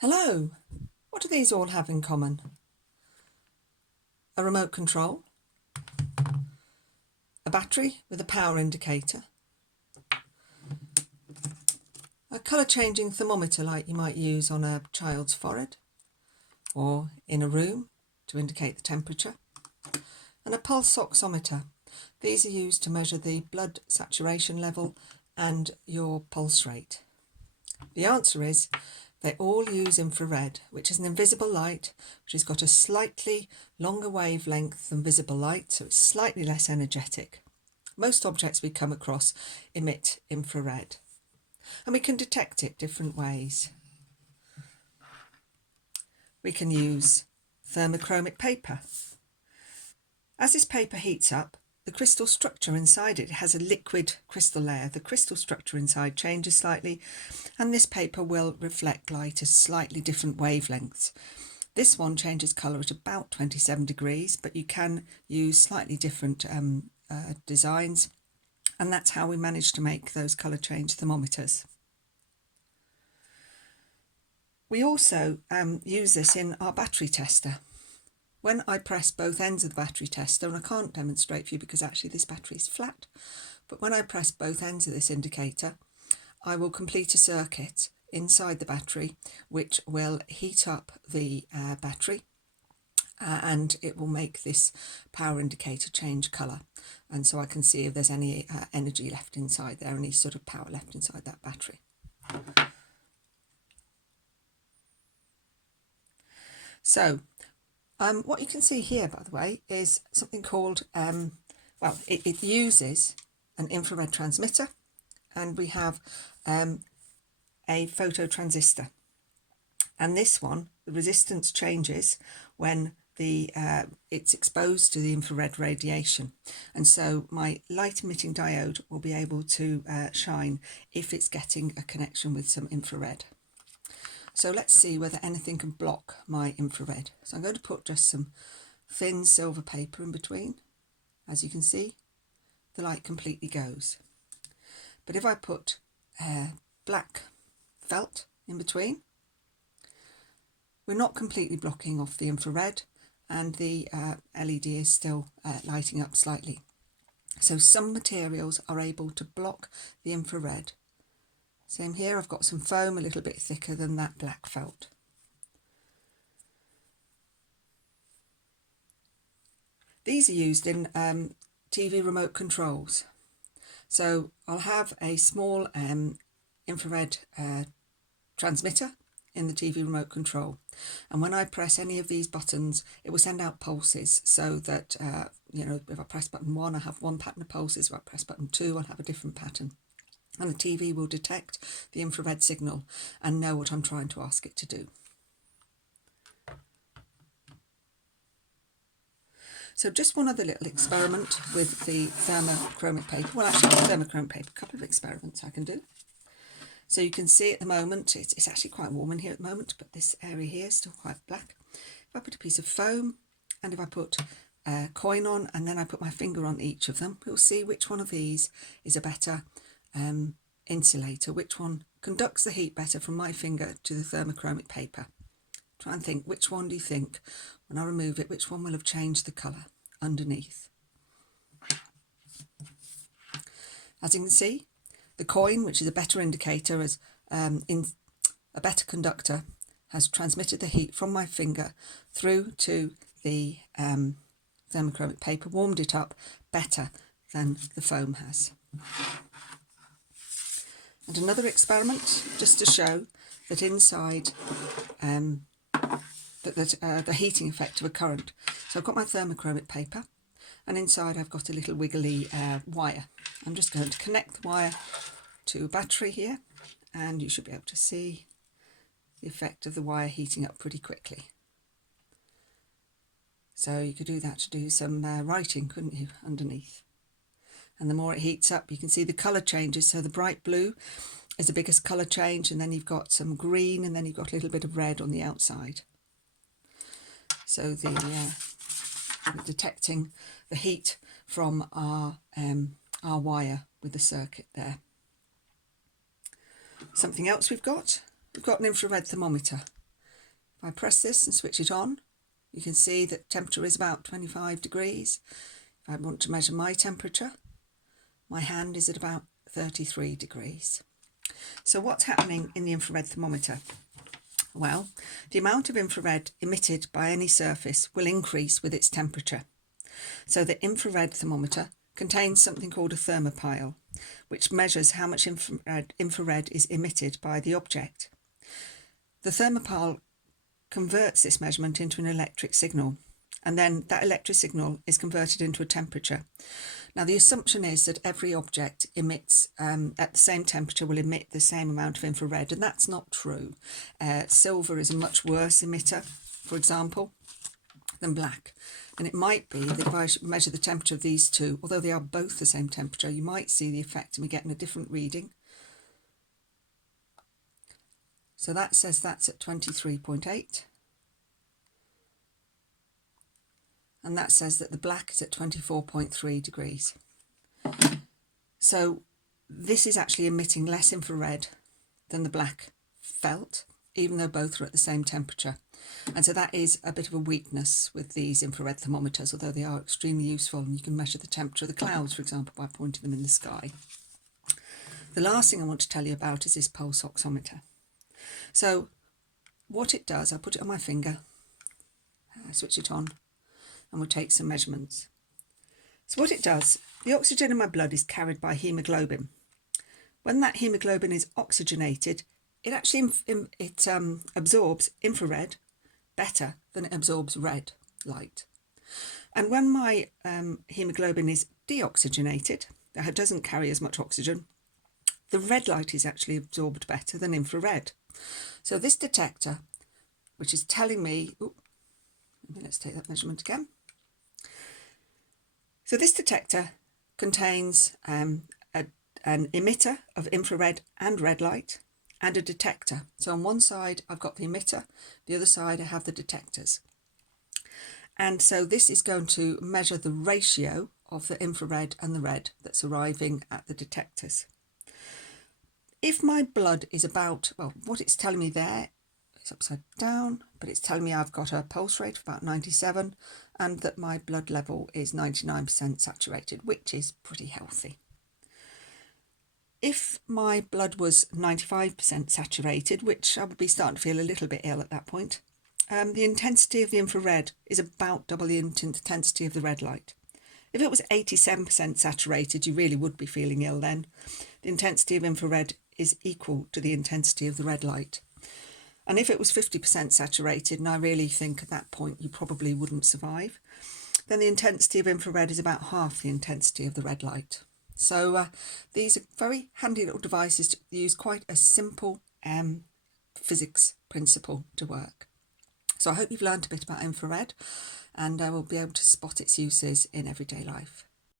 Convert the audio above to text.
Hello, what do these all have in common? A remote control, a battery with a power indicator, a colour changing thermometer like you might use on a child's forehead or in a room to indicate the temperature, and a pulse oximeter. These are used to measure the blood saturation level and your pulse rate. The answer is they all use infrared, which is an invisible light which has got a slightly longer wavelength than visible light, so it's slightly less energetic. Most objects we come across emit infrared, and we can detect it different ways. We can use thermochromic paper. As this paper heats up, the crystal structure inside it has a liquid crystal layer. The crystal structure inside changes slightly, and this paper will reflect light at slightly different wavelengths. This one changes colour at about 27 degrees, but you can use slightly different designs, and that's how we managed to make those colour change thermometers. We also use this in our battery tester. When I press both ends of the battery tester, and I can't demonstrate for you because actually this battery is flat, but when I press both ends of this indicator, I will complete a circuit inside the battery which will heat up the battery and it will make this power indicator change colour, and so I can see if there's any energy left inside there, any sort of power left inside that battery. So what you can see here, by the way, is something called, it uses an infrared transmitter, and we have a phototransistor. And this one, the resistance changes when it's exposed to the infrared radiation. And so my light emitting diode will be able to shine if it's getting a connection with some infrared. So let's see whether anything can block my infrared. So I'm going to put just some thin silver paper in between. As you can see, the light completely goes. But if I put black felt in between, we're not completely blocking off the infrared, and the LED is still lighting up slightly. So some materials are able to block the infrared. Same here, I've got some foam a little bit thicker than that black felt. These are used in TV remote controls. So I'll have a small infrared transmitter in the TV remote control, and when I press any of these buttons it will send out pulses, so that if I press button 1 I have one pattern of pulses, if I press button 2 I'll have a different pattern, and the TV will detect the infrared signal and know what I'm trying to ask it to do. So just one other little experiment with the thermochromic paper. Well, actually, thermochromic paper, a couple of experiments I can do. So you can see at the moment, it's actually quite warm in here at the moment, but this area here is still quite black. If I put a piece of foam, and if I put a coin on, and then I put my finger on each of them, we'll see which one of these is a better insulator, which one conducts the heat better from my finger to the thermochromic paper. Try and think, which one do you think, when I remove it, which one will have changed the colour underneath? As you can see, the coin, which is a better indicator, as a better conductor, has transmitted the heat from my finger through to the thermochromic paper, warmed it up better than the foam has. And another experiment, just to show that inside the heating effect of a current. So I've got my thermochromic paper, and inside I've got a little wiggly wire. I'm just going to connect the wire to a battery here, and you should be able to see the effect of the wire heating up pretty quickly. So you could do that to do some writing, couldn't you, underneath? And the more it heats up, you can see the colour changes. So the bright blue is the biggest colour change, and then you've got some green, and then you've got a little bit of red on the outside. So we're detecting the heat from our wire with the circuit there. Something else we've got an infrared thermometer. If I press this and switch it on, you can see that temperature is about 25 degrees. If I want to measure my temperature, my hand is at about 33 degrees. So what's happening in the infrared thermometer? Well, the amount of infrared emitted by any surface will increase with its temperature. So the infrared thermometer contains something called a thermopile, which measures how much infrared is emitted by the object. The thermopile converts this measurement into an electric signal, and then that electric signal is converted into a temperature. Now, the assumption is that every object emits at the same temperature will emit the same amount of infrared, and that's not true. Silver is a much worse emitter, for example, than black. And it might be that if I measure the temperature of these two, although they are both the same temperature, you might see the effect of me getting a different reading. So that says that's at 23.8. And that says that the black is at 24.3 degrees. So this is actually emitting less infrared than the black felt, even though both are at the same temperature. And so that is a bit of a weakness with these infrared thermometers, although they are extremely useful, and you can measure the temperature of the clouds, for example, by pointing them in the sky. The last thing I want to tell you about is this pulse oximeter. So what it does, I put it on my finger, I switch it on, and we'll take some measurements. So what it does, the oxygen in my blood is carried by haemoglobin. When that haemoglobin is oxygenated, it actually absorbs infrared better than it absorbs red light. And when my haemoglobin is deoxygenated, that doesn't carry as much oxygen, the red light is actually absorbed better than infrared. So this detector, which is telling me, let's take that measurement again. So this detector contains an emitter of infrared and red light, and a detector. So on one side I've got the emitter, the other side I have the detectors. And so this is going to measure the ratio of the infrared and the red that's arriving at the detectors. If my blood is about, well, what it's telling me there, it's upside down, but it's telling me I've got a pulse rate of about 97 and that my blood level is 99% saturated, which is pretty healthy. If my blood was 95% saturated, which I would be starting to feel a little bit ill at that point, the intensity of the infrared is about double the intensity of the red light. If it was 87% saturated, you really would be feeling ill then. The intensity of infrared is equal to the intensity of the red light. And if it was 50% saturated, and I really think at that point you probably wouldn't survive, then the intensity of infrared is about half the intensity of the red light. So these are very handy little devices to use quite a simple physics principle to work. So I hope you've learned a bit about infrared, and I will be able to spot its uses in everyday life.